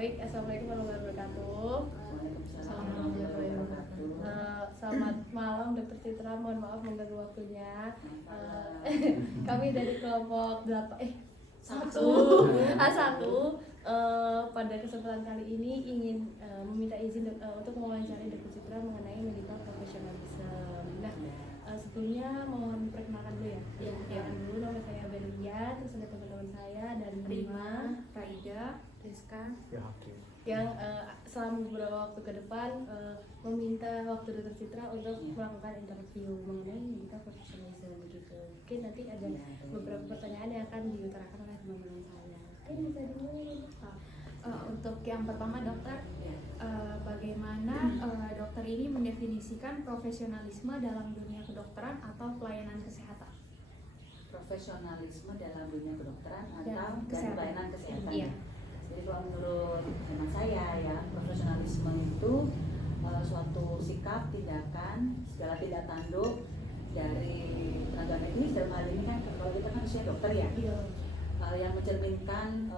Baik, assalamualaikum warahmatullahi wabarakatuh. Selamat malam Dr. Citra, mohon maaf mengganggu waktunya. Kami dari kelompok 1 pada kesempatan kali ini ingin meminta izin untuk mewawancari Dr. Citra mengenai medical professionalism. Nah, sebelumnya mohon perkenalkan dulu ya. Perkenalkan dulu, nama saya Belia, terus ada teman-teman saya dan Rima, Raida, Rizka, yang selama beberapa waktu ke depan meminta waktu Dr. Citra untuk melakukan interview mengenai medical professionalism begitu. Mungkin nanti ada beberapa pertanyaan yang akan diutarakan oleh teman-teman saya. Oke, bisa dimulai. untuk yang pertama dokter, bagaimana dokter ini mendefinisikan profesionalisme dalam dunia kedokteran atau pelayanan kesehatan? Profesionalisme dalam dunia kedokteran atau Dan pelayanan kesehatan. Iya. Jadi kalau menurut hemat saya ya, profesionalisme itu suatu sikap, tindakan, segala tindak tanduk dari tenaga medis. Dalam hal ini kan kalau kita kan usia dokter ya, yang mencerminkan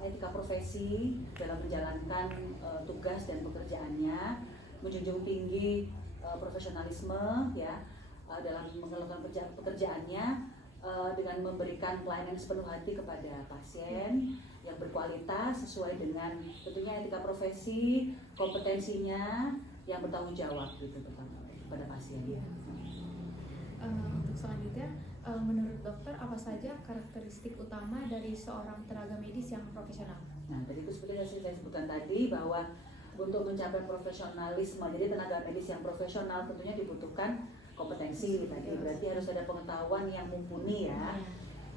etika profesi dalam menjalankan tugas dan pekerjaannya, menjunjung tinggi profesionalisme ya dalam mengelola pekerjaannya dengan memberikan pelayanan sepenuh hati kepada pasien yang berkualitas sesuai dengan tentunya etika profesi, kompetensinya yang bertanggung jawab gitu kepada pasien. Untuk selanjutnya, menurut dokter apa saja karakteristik utama dari seorang tenaga medis yang profesional? Nah, tadi itu seperti yang saya sebutkan tadi bahwa untuk mencapai profesionalisme, jadi tenaga medis yang profesional tentunya dibutuhkan kompetensi tadi, berarti harus ada pengetahuan yang mumpuni ya,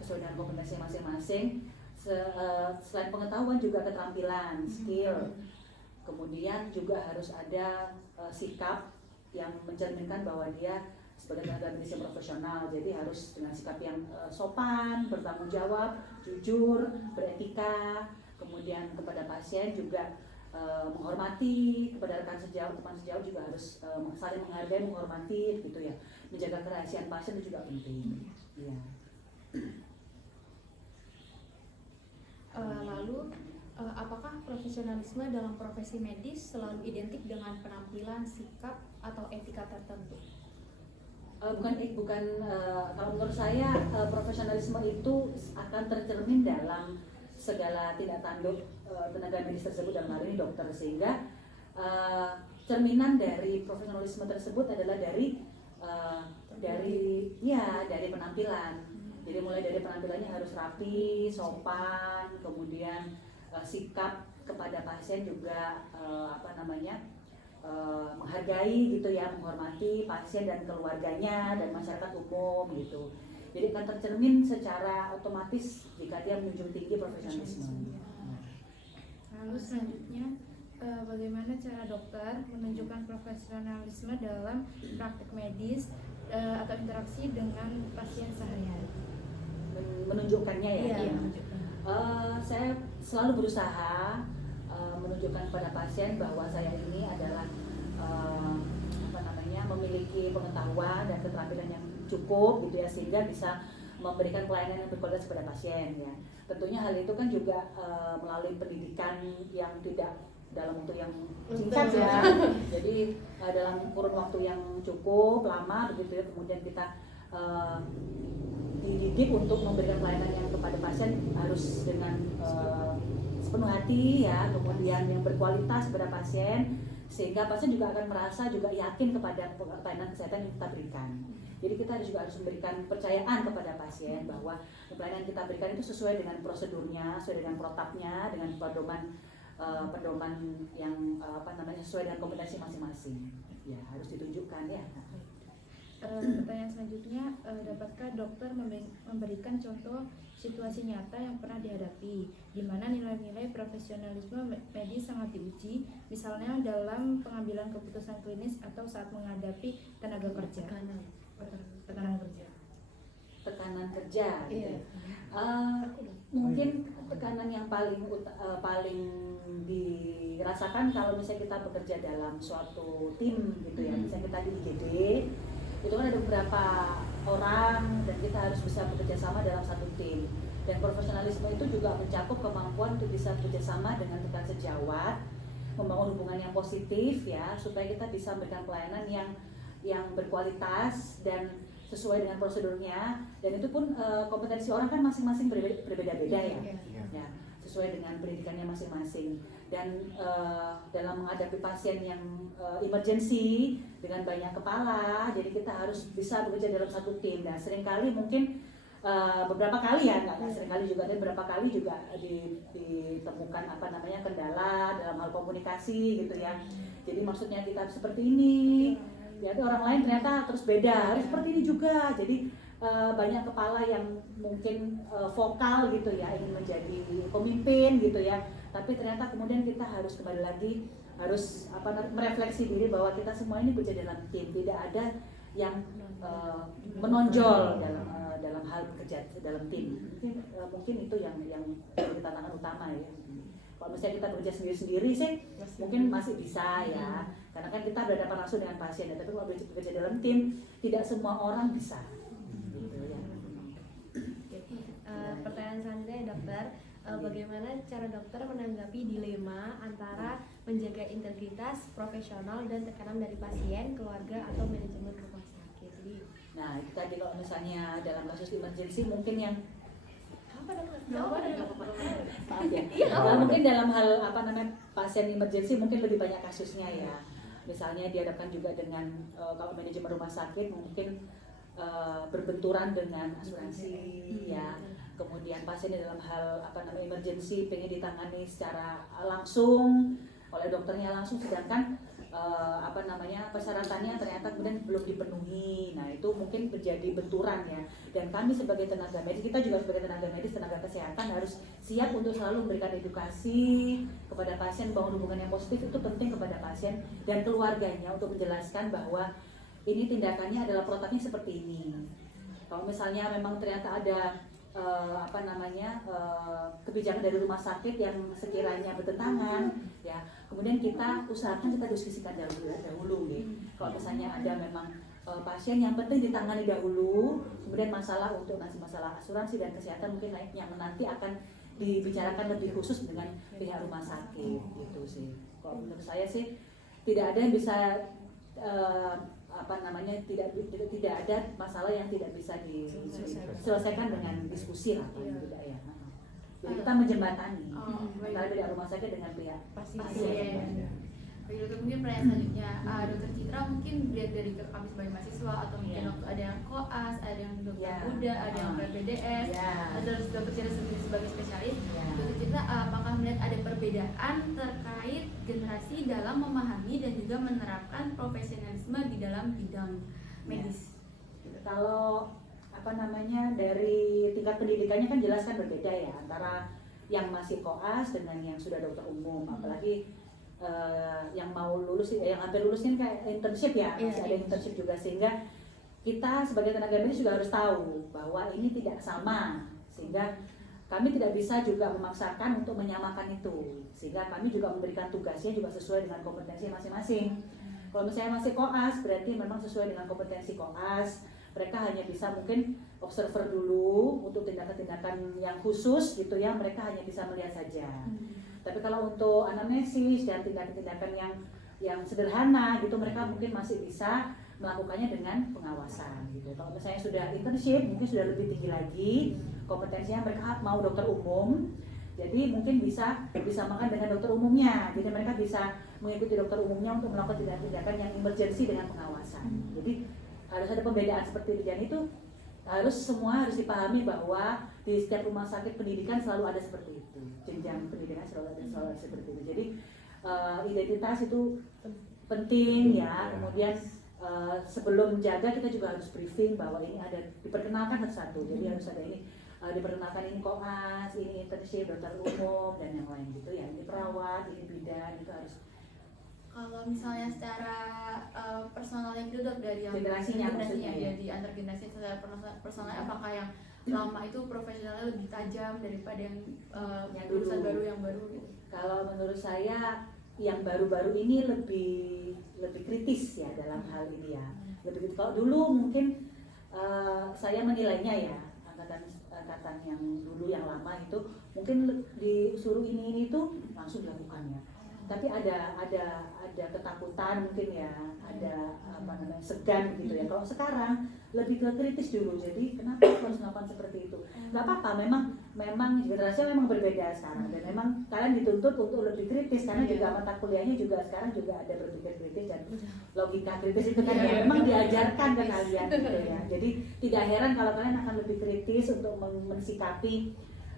sesuai dengan kompetensi masing-masing. Selain pengetahuan juga keterampilan, skill, kemudian juga harus ada sikap yang mencerminkan bahwa dia sebagai tenaga medis yang profesional, jadi harus dengan sikap yang sopan, bertanggung jawab, jujur, beretika, kemudian kepada pasien juga menghormati, kepada rekan sejauh, teman sejauh juga harus saling menghargai, menghormati gitu ya, menjaga kerahasiaan pasien itu juga penting. Ya. Lalu apakah profesionalisme dalam profesi medis selalu identik dengan penampilan, sikap, atau etika tertentu? Bukan. Kalau menurut saya profesionalisme itu akan tercermin dalam segala tindak tanduk tenaga medis tersebut, dalam hal ini dokter, sehingga cerminan dari profesionalisme tersebut adalah dari penampilan. Jadi mulai dari penampilannya harus rapi, sopan, kemudian sikap kepada pasien juga menghargai gitu ya, menghormati pasien dan keluarganya dan masyarakat umum gitu. Jadi akan tercermin secara otomatis jika dia menjunjung tinggi profesionalisme. Lalu selanjutnya, bagaimana cara dokter menunjukkan profesionalisme dalam praktek medis atau interaksi dengan pasien sehari-hari? Menunjukkannya ya. Iya. Saya selalu berusaha menunjukkan kepada pasien bahwa saya ini adalah memiliki pengetahuan dan keterampilan yang cukup gitu ya, sehingga bisa memberikan pelayanan yang berkualitas kepada pasien ya. Tentunya hal itu kan juga melalui pendidikan yang tidak dalam waktu yang singkat ya. Jadi dalam kurun waktu yang cukup lama begitu ya, kemudian kita dididik untuk memberikan pelayanan yang kepada pasien harus dengan sepenuh hati ya, kemudian yang berkualitas kepada pasien, sehingga pasien juga akan merasa juga yakin kepada pelayanan kesehatan yang kita berikan. Jadi kita juga harus memberikan kepercayaan kepada pasien bahwa pelayanan yang kita berikan itu sesuai dengan prosedurnya, sesuai dengan protapnya, dengan pedoman yang sesuai dengan kompetensi masing-masing. Ya, harus ditunjukkan ya. Pertanyaan selanjutnya, dapatkah dokter memberikan contoh situasi nyata yang pernah dihadapi di mana nilai-nilai profesionalisme medis sangat diuji, misalnya dalam pengambilan keputusan klinis atau saat menghadapi tenaga kerja? Tekanan kerja. Iya. Mungkin tekanan yang paling dirasakan kalau misalnya kita bekerja dalam suatu tim gitu ya, misalnya kita di IGD, itu kan ada beberapa orang dan kita harus bisa bekerja sama dalam satu tim. Dan profesionalisme itu juga mencakup kemampuan untuk bisa bekerjasama dengan rekan sejawat, membangun hubungan yang positif ya, supaya kita bisa memberikan pelayanan yang berkualitas dan sesuai dengan prosedurnya. Dan itu pun kompetensi orang kan masing-masing berbeda-beda ya. Ya, sesuai dengan pendidikannya masing-masing. Dan dalam menghadapi pasien yang emergency dengan banyak kepala, jadi kita harus bisa bekerja dalam satu tim. Dan seringkali mungkin beberapa kali ya, nggak seringkali juga, dan beberapa kali juga ditemukan kendala dalam hal komunikasi gitu ya. Jadi maksudnya kita seperti ini, ya orang lain ternyata terus beda, harus seperti ini juga. Jadi banyak kepala yang mungkin vokal gitu ya, ingin menjadi pemimpin gitu ya, tapi ternyata kemudian kita harus kembali lagi harus merefleksi diri bahwa kita semua ini bekerja dalam tim, tidak ada yang menonjol dalam hal bekerja dalam tim. Mungkin itu yang jadi tantangan utama ya. Kalau misalnya kita bekerja sendiri-sendiri sih mungkin masih bisa ya, karena kan kita berhadapan langsung dengan pasien ya. Tapi kalau bekerja dalam tim, tidak semua orang bisa. Pertanyaan selanjutnya ya dokter, bagaimana cara dokter menanggapi dilema antara menjaga integritas profesional dan tekanan dari pasien, keluarga, atau manajemen rumah sakit? Jadi, nah itu tadi kalau misalnya dalam kasus emergency mungkin yang apa dokter? maaf ya, mungkin dalam hal pasien emergency mungkin lebih banyak kasusnya ya. Misalnya dihadapkan juga dengan kalau manajemen rumah sakit mungkin berbenturan dengan asuransi ya. Kemudian pasien dalam hal emergency pengen ditangani secara langsung oleh dokternya langsung, sedangkan persyaratannya ternyata kemudian belum dipenuhi. Nah itu mungkin terjadi benturan ya. Dan kami sebagai tenaga medis, kita juga sebagai tenaga medis, tenaga kesehatan harus siap untuk selalu memberikan edukasi kepada pasien, bangun hubungan yang positif itu penting kepada pasien dan keluarganya untuk menjelaskan bahwa ini tindakannya adalah protapnya seperti ini. Kalau misalnya memang ternyata ada kebijakan dari rumah sakit yang sekiranya bertentangan ya, kemudian kita usahakan kita diskusikan dahulu nih. Kalau misalnya ada memang pasien yang penting ditangani dahulu, kemudian masalah asuransi dan kesehatan mungkin yang nanti akan dibicarakan lebih khusus dengan pihak rumah sakit gitu sih. Kalau menurut saya sih tidak ada yang bisa tidak ada masalah yang tidak bisa diselesaikan dengan diskusi lah tidak ya. Jadi kita menjembatani antara pihak rumah sakit dengan pihak pasien. Oke dokter, mungkin pertanyaan selanjutnya, dokter Citra mungkin lihat dari kami sebagai mahasiswa atau mungkin waktu ada yang koas, ada yang dokter muda, ada yang PPDS, terus dokter Citra sendiri sebagai spesialis, dokter Citra apakah melihat ada perbedaan terkait generasi dalam memahami dan juga menerapkan profesionalisme di dalam bidang medis? Kalau dari tingkat pendidikannya kan jelas kan berbeda ya antara yang masih koas dengan yang sudah dokter umum, apalagi yang mau lulus, yang hampir lulus ini kayak internship ya, masih ada internship juga, sehingga kita sebagai tenaga medis juga harus tahu bahwa ini tidak sama, sehingga kami tidak bisa juga memaksakan untuk menyamakan itu, sehingga kami juga memberikan tugasnya juga sesuai dengan kompetensi masing-masing. Kalau misalnya masih koas berarti memang sesuai dengan kompetensi koas, mereka hanya bisa mungkin observer dulu untuk tindakan-tindakan yang khusus gitu ya, mereka hanya bisa melihat saja. Tapi kalau untuk anamnesis dan tindakan-tindakan yang sederhana gitu, mereka mungkin masih bisa melakukannya dengan pengawasan gitu. Kalau misalnya sudah internship mungkin sudah lebih tinggi lagi kompetensinya, mereka mau dokter umum, jadi mungkin bisa disamakan dengan dokter umumnya. Jadi mereka bisa mengikuti dokter umumnya untuk melakukan tindakan-tindakan yang emergency dengan pengawasan. Jadi harus ada pembedaan seperti itu, dan itu semua harus dipahami bahwa di setiap rumah sakit pendidikan selalu ada seperti itu, jenjang pendidikan selalu ada seperti itu. Jadi identitas itu penting ya. Kemudian sebelum jaga kita juga harus briefing bahwa ini ada diperkenalkan satu-satu. Jadi harus ada ini diperkenalkan, ini koas, ini internship, dokter umum dan yang lain gitu ya. Ini perawat, ini bidan, itu harus. Kalau misalnya secara personalnya itu dok, dari yang generasinya ya, di antar generasi secara personalnya, apakah yang lama itu profesionalnya lebih tajam daripada yang lulusan baru yang baru gitu? Kalau menurut saya yang baru-baru ini lebih kritis ya dalam hal ini ya. Lebih, kalau dulu mungkin saya menilainya ya angkatan yang dulu yang lama itu mungkin disuruh ini tuh langsung dilakukannya. Tapi ada ketakutan mungkin ya, ada apa namanya segan gitu ya. Kalau sekarang lebih ke kritis dulu. Jadi kenapa aku harus melakukan seperti itu? Nggak apa-apa, memang generasinya memang berbeda sekarang dan memang kalian dituntut untuk lebih kritis karena juga mata kuliahnya juga sekarang juga ada berpikir kritis dan logika kritis itu kan yang memang diajarkan ke kalian gitu ya. Jadi tidak heran kalau kalian akan lebih kritis untuk mensikapi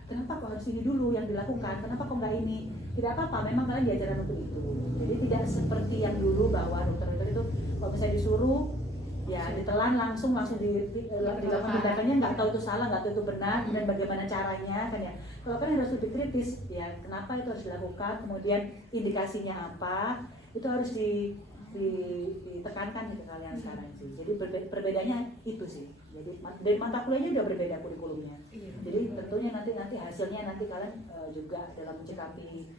kenapa kok harus ini dulu yang dilakukan, kenapa kok nggak ini? Tidak apa-apa, memang kalian diajarkan untuk itu. Jadi tidak seperti yang dulu bahwa dokter itu kalau misalnya disuruh ya ditelan langsung dilakukan tindakannya, nggak tahu itu salah, nggak tahu itu benar, dan bagaimana caranya kan ya. Kalau kalian harus lebih kritis ya, kenapa itu harus dilakukan, kemudian indikasinya apa, itu harus ditekankan ke kalian sekarang sih. Jadi perbedaannya itu sih. Jadi dari mata kuliahnya udah berbeda kurikulumnya. Jadi tentunya nanti hasilnya nanti kalian juga dalam mencikapi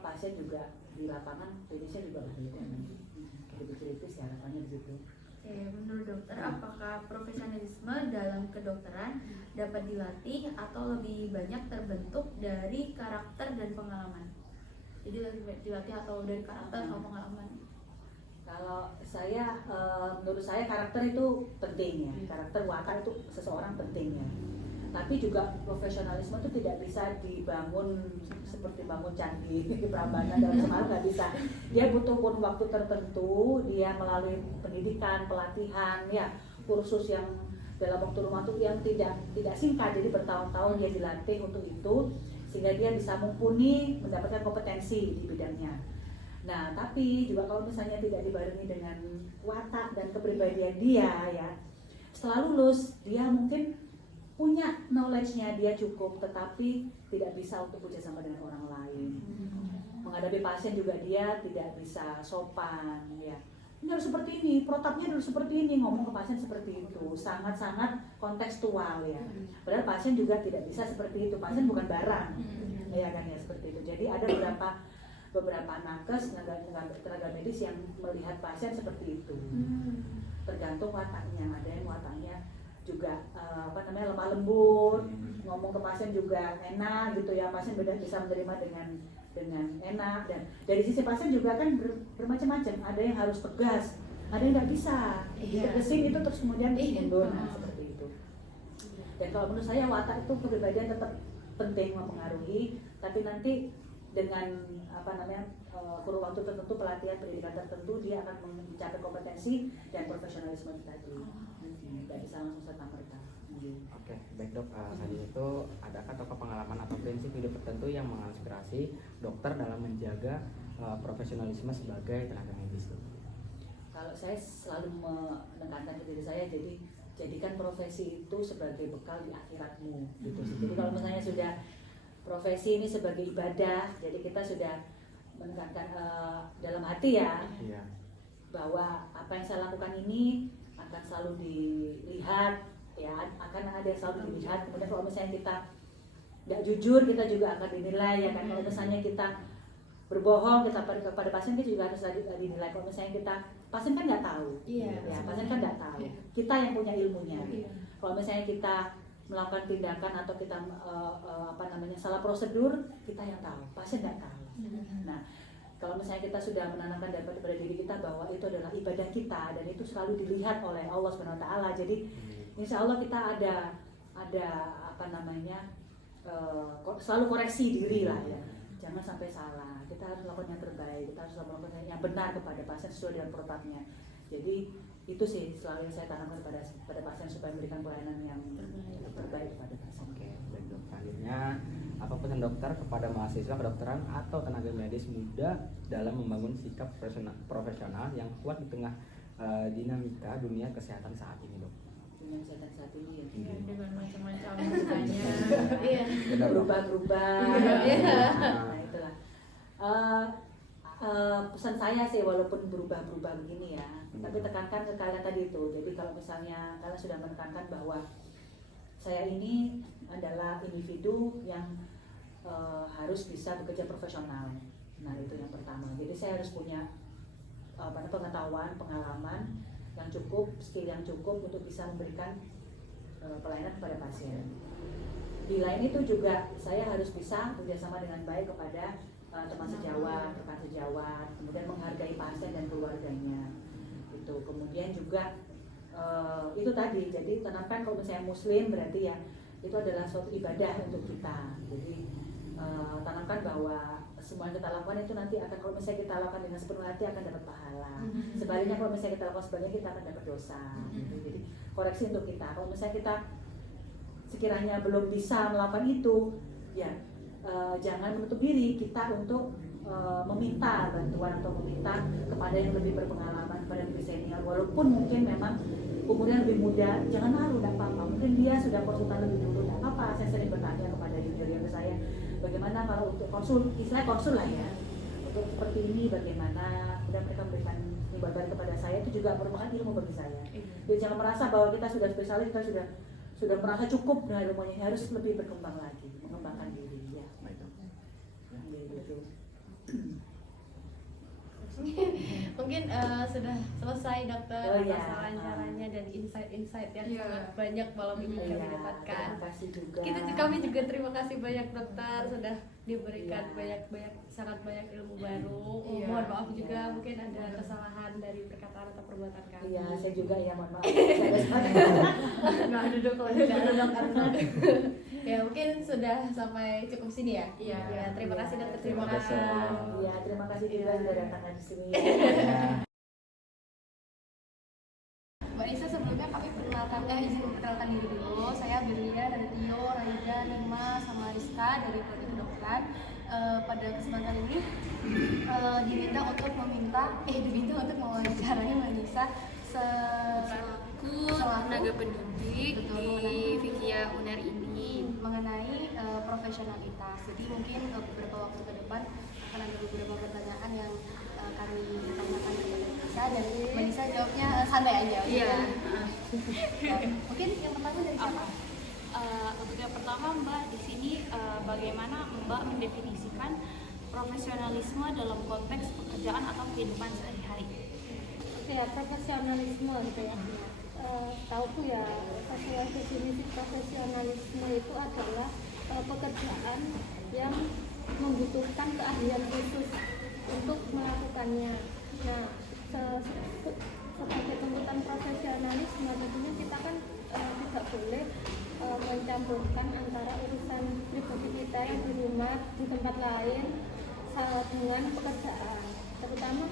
pasien juga di lapangan klinisnya juga berbeda. Lebih kritis ya harapannya begitu. Menurut dokter, apakah profesionalisme dalam kedokteran dapat dilatih atau lebih banyak terbentuk dari karakter dan pengalaman? Jadi lebih dilatih atau dari karakter atau pengalaman? Kalau saya, menurut saya karakter itu penting ya, karakter watak itu seseorang penting ya. Tapi juga profesionalisme itu tidak bisa dibangun seperti bangun candi Prambanan dalam semalam, nggak bisa. Dia butuh kurun waktu tertentu, dia melalui pendidikan, pelatihan, ya kursus yang dalam waktu rumah tuh yang tidak singkat, jadi bertahun-tahun dia dilatih untuk itu sehingga dia bisa mumpuni mendapatkan kompetensi di bidangnya. Nah, tapi juga kalau misalnya tidak dibarengi dengan watak dan kepribadian dia ya, setelah lulus dia mungkin punya knowledge-nya dia cukup, tetapi tidak bisa untuk bekerja sama dengan orang lain. Menghadapi pasien juga dia tidak bisa sopan ya. Ini harus seperti ini, protapnya harus seperti ini, ngomong ke pasien seperti itu, sangat-sangat kontekstual ya. Padahal pasien juga tidak bisa seperti itu, pasien bukan barang, ya kan ya seperti itu. Jadi ada beberapa nakes tenaga medis yang melihat pasien seperti itu. Tergantung wataknya, ada yang wataknya juga lemah lembut, ngomong ke pasien juga enak gitu ya, pasien bisa menerima dengan enak. Dan dari sisi pasien juga kan bermacam-macam, ada yang harus tegas, ada yang nggak bisa ditegesin itu terus kemudian mundur, nah seperti itu. Dan kalau menurut saya watak itu kepribadian tetap penting mempengaruhi, tapi nanti dengan kurun waktu tertentu, pelatihan pendidikan tertentu, dia akan mencapai kompetensi dan profesionalisme tadi. Tidak bisa langsung serta-merta. Oke, baik dok. Selanjutnya itu adakah tokoh pengalaman atau prinsip hidup tertentu yang menginspirasi dokter dalam menjaga profesionalisme sebagai tenaga medis? Kalau saya selalu menekankan ke diri saya, jadi jadikan profesi itu sebagai bekal di akhiratmu gitu sih. Jadi kalau misalnya sudah profesi ini sebagai ibadah, jadi kita sudah menekankan dalam hati ya, bahwa apa yang saya lakukan ini akan selalu dilihat ya, akan ada yang selalu dilihat. Kemudian kalau misalnya kita nggak jujur, kita juga akan dinilai ya kan. Kalau misalnya kita berbohong kita kepada pasien, kita juga harus dinilai. Kalau misalnya kita, pasien kan nggak tahu, ya pasien kan nggak tahu, kita yang punya ilmunya. Kalau misalnya kita melakukan tindakan atau kita salah prosedur, kita yang tahu, pasien nggak tahu. Nah, kalau misalnya kita sudah menanamkan pada diri kita bahwa itu adalah ibadah kita dan itu selalu dilihat oleh Allah Subhanahu Wa Taala, jadi insya Allah kita ada selalu koreksi diri lah ya, jangan sampai salah. Kita harus melakukan yang terbaik, kita harus melakukan yang benar kepada pasien sesuai dengan protapnya. Jadi itu sih selalu yang saya tanamkan pada pasien supaya memberikan pelayanan yang terbaik kepada pasien. Oke, baik dok. Selanjutnya, apa pesan dokter kepada mahasiswa kedokteran atau tenaga medis muda dalam membangun sikap profesional yang kuat di tengah dinamika dunia kesehatan saat ini, dok? Dunia kesehatan saat ini ya, dengan macam-macam misalnya berubah-ubah. Nah, itulah. Pesan saya sih, walaupun berubah-berubah begini ya, tapi tekankan ke kalian tadi itu. Jadi kalau misalnya kalian sudah menekankan bahwa saya ini adalah individu yang harus bisa bekerja profesional. Nah, itu yang pertama. Jadi saya harus punya pengetahuan, pengalaman yang cukup, skill yang cukup untuk bisa memberikan pelayanan kepada pasien. Di lain itu juga saya harus bisa bekerjasama dengan baik kepada teman sejawat, rekan sejawat, kemudian menghargai pasien dan keluarganya. Itu kemudian juga itu tadi, jadi tanamkan kalau misalnya Muslim berarti ya itu adalah suatu ibadah untuk kita. Jadi tanamkan bahwa semua yang kita lakukan itu nanti akan, kalau misalnya kita lakukan dengan sepenuh hati akan dapat pahala. Sebaliknya kalau misalnya kita lakukan sebagian kita akan dapat dosa. Gitu. Jadi koreksi untuk kita. Kalau misalnya kita sekiranya belum bisa melakukan itu, ya jangan menutup diri kita untuk meminta bantuan atau meminta kepada yang lebih berpengalaman, kepada yang lebih senior. Walaupun mungkin memang umurnya lebih muda, jangan malu, tidak apa-apa. Mungkin dia sudah konsultan lebih dulu, tidak apa-apa. Saya sering bertanya kepada junior saya, bagaimana kalau untuk istilah konsul lah ya, untuk seperti ini bagaimana, kemudian mereka memberikan imbalan kepada saya, itu juga merupakan ilmu bagi saya. Jadi jangan merasa bahwa kita sudah spesialis, kita sudah merasa cukup dengan ilmunya, harus lebih berkembang lagi, mengembangkan diri ya. Mungkin sudah selesai dokter Oh, atas iya. wawancaranya dan insight-insight yang sangat banyak malam ini kami Iya, dapatkan. terima kasih juga. Kami juga terima kasih banyak dokter sudah diberikan sangat banyak ilmu baru. Iya. Mohon maaf juga mungkin ada kesalahan dari perkataan atau perbuatan kami. Iya, saya juga ya, mohon maaf. Nah, duduk kalau tidak ada dokter. Ya mungkin sudah sampai cukup sini ya. Iya. Ya, terima kasih dokter. Terima kasih. Iya, terima kasih juga sudah datang di sini. Mbak Nisa, sebelumnya kami izin memperkenalkan diri dulu. Saya Birlia dari Tio, Raida, Nima, sama Rizka dari Prodi Kedokteran. Pada kesempatan ini diminta untuk mewawancarai Mbak Nisa selaku tenaga pendidik di Vikia UNER ini mengenai profesionalitas. Jadi mungkin beberapa waktu ke depan akan ada beberapa pertanyaan yang kami tanyakan kepada Mbak Nisa, dan Mbak Nisa jawabnya santai aja. Iya. Mungkin yang pertama dari siapa? Untuk yang pertama, Mbak, di sini bagaimana Mbak mendefinisikan profesionalisme dalam konteks pekerjaan atau kehidupan sehari-hari? Ya, profesionalisme gitu ya. Tauku ya, sesuai definisi profesionalisme itu adalah pekerjaan yang membutuhkan keahlian khusus untuk melakukannya. Nah, sebagai tuntutan profesionalisme tentunya kita kan tidak boleh mencampurkan antara urusan pribadi kita yang di rumah, di tempat lain dengan pekerjaan, terutama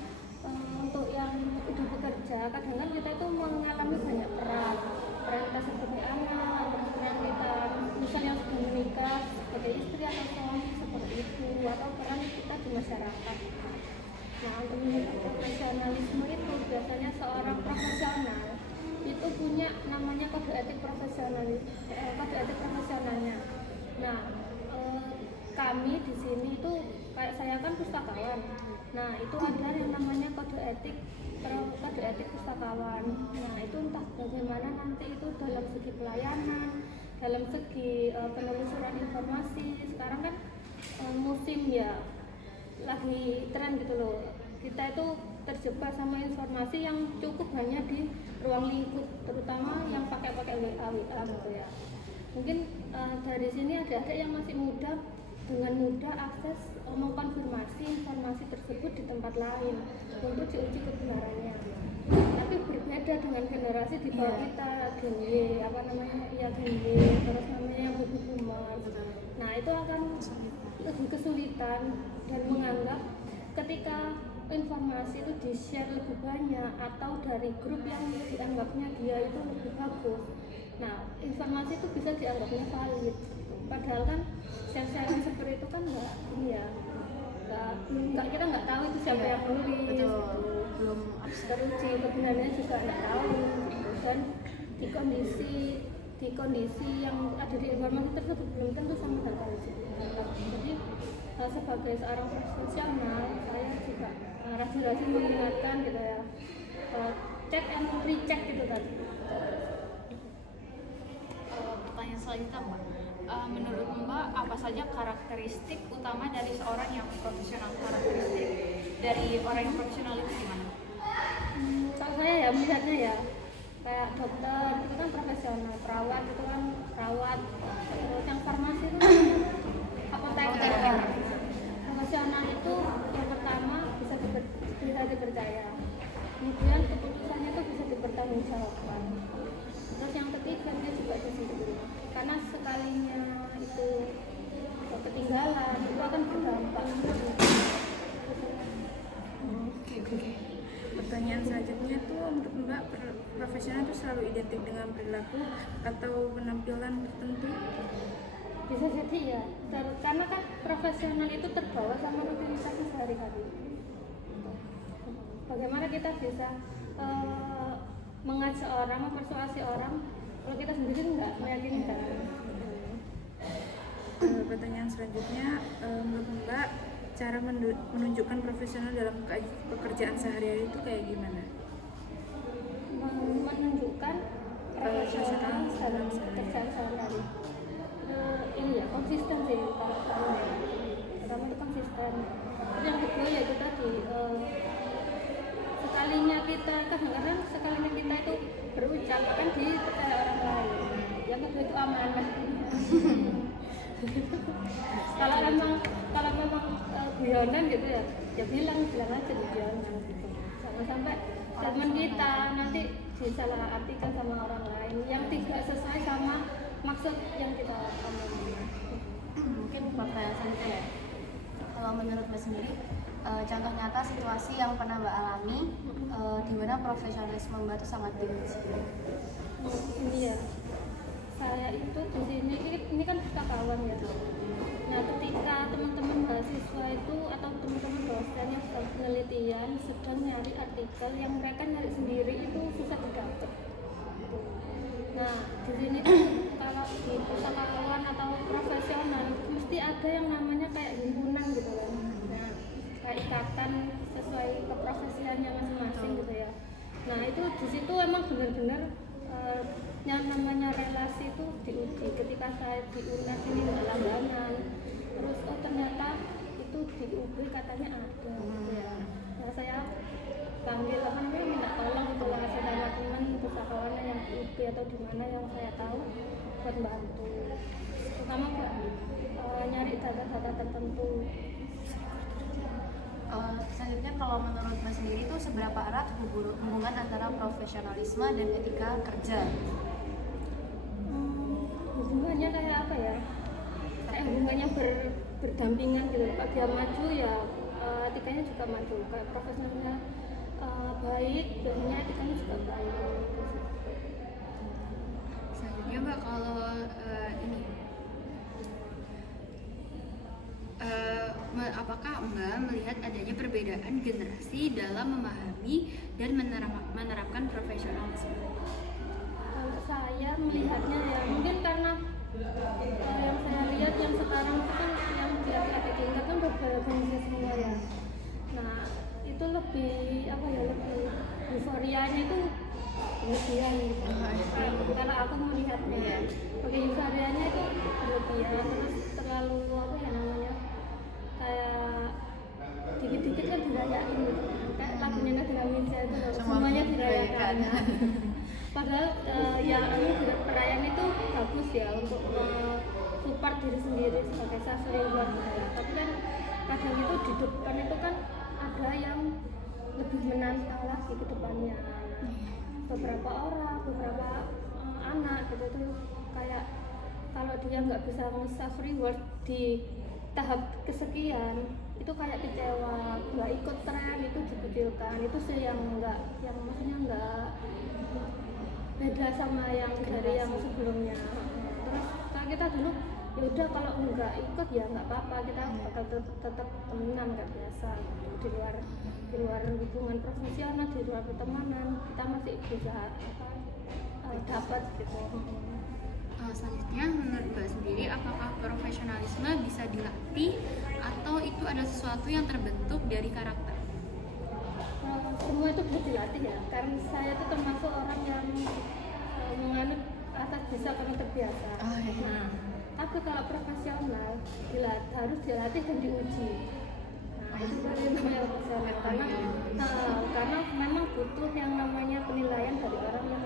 untuk yang udah bekerja. Kadang kan kita itu mengalami banyak peran kita sebagai anak, peran kita misalnya sudah menikah sebagai istri atau suami seperti itu, atau peran kita di masyarakat. Nah, untuk menunjukkan profesionalisme itu biasanya seorang profesional itu punya namanya kode etik profesionalnya. Nah, kami di sini itu kayak saya kan pustakawan. Nah, itu ada yang namanya kode etik pustakawan. Nah, itu entah bagaimana nanti itu dalam segi pelayanan, dalam segi penelusuran informasi. Sekarang kan musim ya lagi tren gitu loh. Kita itu terjebak sama informasi yang cukup hanya di ruang lingkup, terutama yang pakai WA gitu ya. Mungkin dari sini adik-adik yang masih muda dengan mudah akses mengkonfirmasi informasi tersebut di tempat lain untuk diuji kebenarannya. Tapi berbeda dengan generasi di bawah kita, Gen Y, terus namanya baby boomer. Nah, itu akan lebih kesulitan dan menganggap ketika informasi itu di-share lebih banyak atau dari grup yang dianggapnya dia itu lebih bagus. Nah, informasi itu bisa dianggapnya valid. Padahal kan share-share seperti itu kan kita nggak tahu itu siapa yang nulis, belum teruji, kebenarannya juga nggak tahu. Dan di kondisi yang ada di informasi tersebut belum tentu sama data itu. Jadi sebagai seorang profesional, saya juga rajin-rajin mengingatkan gitu ya, cek and recheck gitu tadi. Pertanyaan selanjutnya, Mbak. Menurut Mbak, apa saja karakteristik utama dari seorang yang profesional? Karakteristik dari orang yang profesional itu gimana? Kalau saya ya melihatnya ya, kayak dokter itu kan profesional, perawat itu kan perawat, terus yang farmasi itu apoteker. Profesional itu yang pertama bisa dipercaya, kemudian keputusannya itu bisa dipertanggungjawabkan. Terus yang ketiga dia juga disiplin, karena sekalinya itu ketinggalan itu akan berdampak. Oke. Pertanyaan selanjutnya tuh untuk Mbak, profesional itu selalu identik dengan perilaku atau penampilan tertentu? Bisa jadi ya, karena kan profesional itu terbawa sama rutinitas sehari-hari. Bagaimana kita bisa mengajak orang, mempersuasi orang kalau kita sendiri nggak meyakinkan. Pertanyaan selanjutnya, menurut Mbak, cara menunjukkan profesional dalam pekerjaan sehari-hari itu kayak gimana? Menunjukkan profesional dalam pekerjaan sehari-hari. Ini ya konsisten sih kalau saya. Pertama itu konsisten. Terus yang kedua ya itu tadi sekalinya kita kadang-kadang sekalinya kita itu berucap akan dipercaya orang lain. Yang kedua itu amanah. kalau memang guyonan gitu ya bilang aja guyonan gitu. Jangan sampai statement kita nanti disalahartikan sama orang lain yang tidak sesuai sama maksud yang kita omongin. Mungkin pertanyaan selanjutnya ya. Kalau menurut Mbak sendiri, contoh nyata situasi yang pernah Mbak alami di mana profesionalisme Mbak itu sangat diuji. Ini ya, saya itu di sini ini kan pustakawan ya. Nah, ketika teman-teman mahasiswa itu atau teman-teman dosen yang sedang penelitian sedang nyari artikel yang mereka nyari sendiri itu susah didapat. Nah, di sini kalau di pustakawan atau profesional mesti ada yang namanya kayak himpunan gitu kan. Nah, kayak ikatan sesuai keprofesiannya masing-masing gitu ya. Nah, itu di situ emang benar-benar yang namanya relasi itu diuji. Ketika saya di UNES ini nggak langganan, terus ternyata itu di UB katanya ada gitu ya. Nah, saya panggil minta tolong gitu lah sama teman pustakawannya yang di UB atau di mana yang saya tahu buat bantu, terutama buat nyari data-data tertentu. Selanjutnya kalau menurut Mbak sendiri itu seberapa erat hubungan antara profesionalisme dan etika kerja? Hubungannya kayak apa ya? Kayak hubungannya berdampingan gitu. Kalau dia maju ya etikanya juga maju. Kayak profesionalnya baik, biasanya etikanya juga baik. Selanjutnya Mbak, kalau apakah Mbak melihat adanya perbedaan generasi dalam memahami dan menerapkan profesionalisme? Kalau saya melihatnya ya mungkin karena yang saya lihat yang sekarang itu kan yang di adik-adik tingkat kan berbeda semua ya. Nah itu lebih apa ya, lebih euforianya itu berlebihan gitu. Kalau aku melihatnya ya, oke, euforianya itu berlebihan, terus terlalu apa ya namanya, kayak dikit-dikit kan dirayain gitu. Kayak lagunya Nadira Mirza itu loh, semuanya dirayakan. Padahal yang perayaan itu bagus ya untuk support diri sendiri sebagai sastrawan budaya. Tapi kan kadang itu di depan itu kan ada yang lebih menantang lagi ke depannya. Beberapa orang, beberapa anak gitu tuh kayak kalau dia nggak bisa self reward di tahap kesekian itu kayak kecewa, nggak ikut tren, itu dikucilkan. Itu sih yang nggak, yang maksudnya nggak beda sama yang dari yang sebelumnya. Terus kalau kita dulu ya udah kalau nggak ikut ya nggak apa-apa, kita bakal tetap temenan kayak biasa di luar hubungan profesional, di luar pertemanan kita masih bisa dapat gitu. Selanjutnya, menurut Mbak sendiri, apakah profesionalisme bisa dilatih atau itu ada sesuatu yang terbentuk dari karakter? Semua itu bisa dilatih ya, karena saya itu termasuk orang yang menganut asas bisa karena terbiasa. Nah, tapi kalau profesional harus dilatih dan diuji. Nah, itu dari namanya profesional karena memang butuh yang namanya penilaian dari orang yang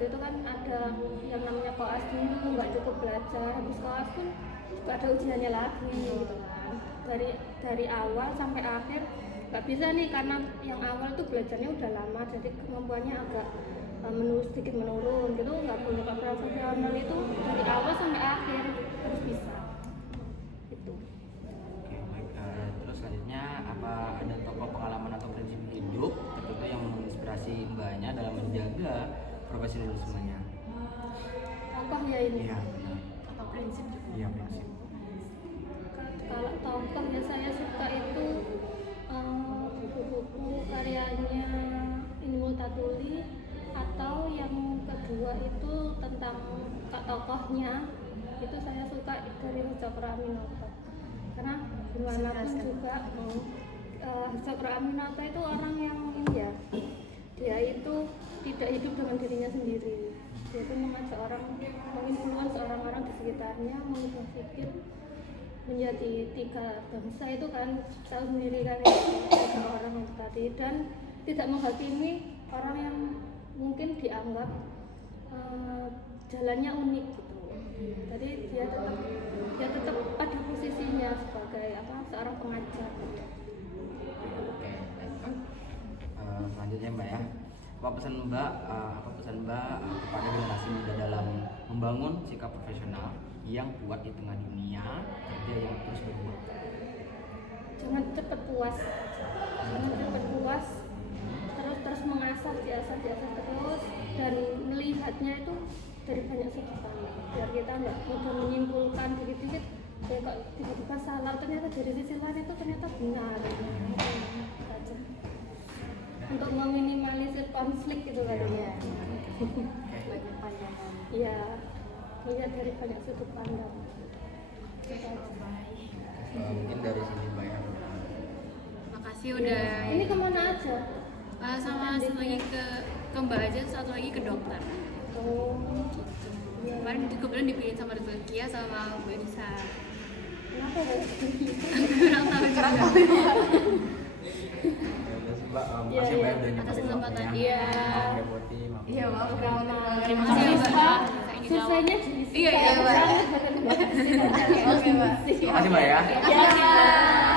gitu itu kan ada yang namanya koas dulu, nggak cukup belajar, habis koas pun juga ada ujiannya lagi gitu kan. Dari awal sampai akhir nggak bisa nih, karena yang awal tuh belajarnya udah lama jadi kemampuannya agak sedikit menurun gitu. Nggak boleh profesional itu dari awal sampai akhir harus bisa itu. Oke, baik. Terus selanjutnya apa ada tokoh pengalaman atau prinsip hidup tertentu yang menginspirasi mbaknya dalam menjaga profesionalismenya? Tokoh ya ini. Iya, benar. Atau prinsip juga. Iya, prinsip. Kalau tokoh ya saya suka itu buku-buku karyanya Inul Tatuli, atau yang kedua itu tentang tokohnya itu saya suka dari Cokro Aminoto, karena gimana pun juga Cokro Aminoto itu orang yang ini ya, dia itu tidak hidup dengan dirinya sendiri, dia itu mengajak orang, menginfluence orang-orang di sekitarnya, mengubah pikir menjadi 3 bangsa itu kan, tahu sendiri kan ya, orang yang tadi, dan tidak menghakimi orang yang mungkin dianggap jalannya unik gitu. Jadi dia tetap pada posisinya sebagai seorang pengajar. Oke, baik. Selanjutnya Mbak ya, apa pesan Mbak kepada generasi muda dalam membangun sikap profesional yang kuat di tengah dunia kerja yang terus berubah? Jangan cepat puas, terus mengasah, diasah terus, dan melihatnya itu dari banyak sudut pandang, biar kita nggak mudah menyimpulkan dikit-dikit kok tiba-tiba salah, ternyata dari sisi lain itu ternyata benar. Untuk meminimalisir konflik gitu kan ya. Banyak pandangan. Iya, melihat dari banyak sudut pandang. Mungkin dari sini Mbak ya. Makasih udah. Ini kemana aja? Sama satu lagi ke Mbak aja, satu lagi ke dokter. Oh, iya. Kemarin kebetulan dipilih sama Rizkia sama Mbak Nisa. Kenapa ya? Kurang tahu juga. Mbak, Iya, makasih Mbak iya. udah Atas nyempatin kesempatan. waktunya. Iya. Maaf ya Putih, maaf. Iya, maaf banget. Terima kasih Mbak. Siswa, Saya ingin jawab. selesainya jadi Iya, iya, Mbak. Oke, Mbak. Oke, Mbak. Makasih Mbak ya. Ya.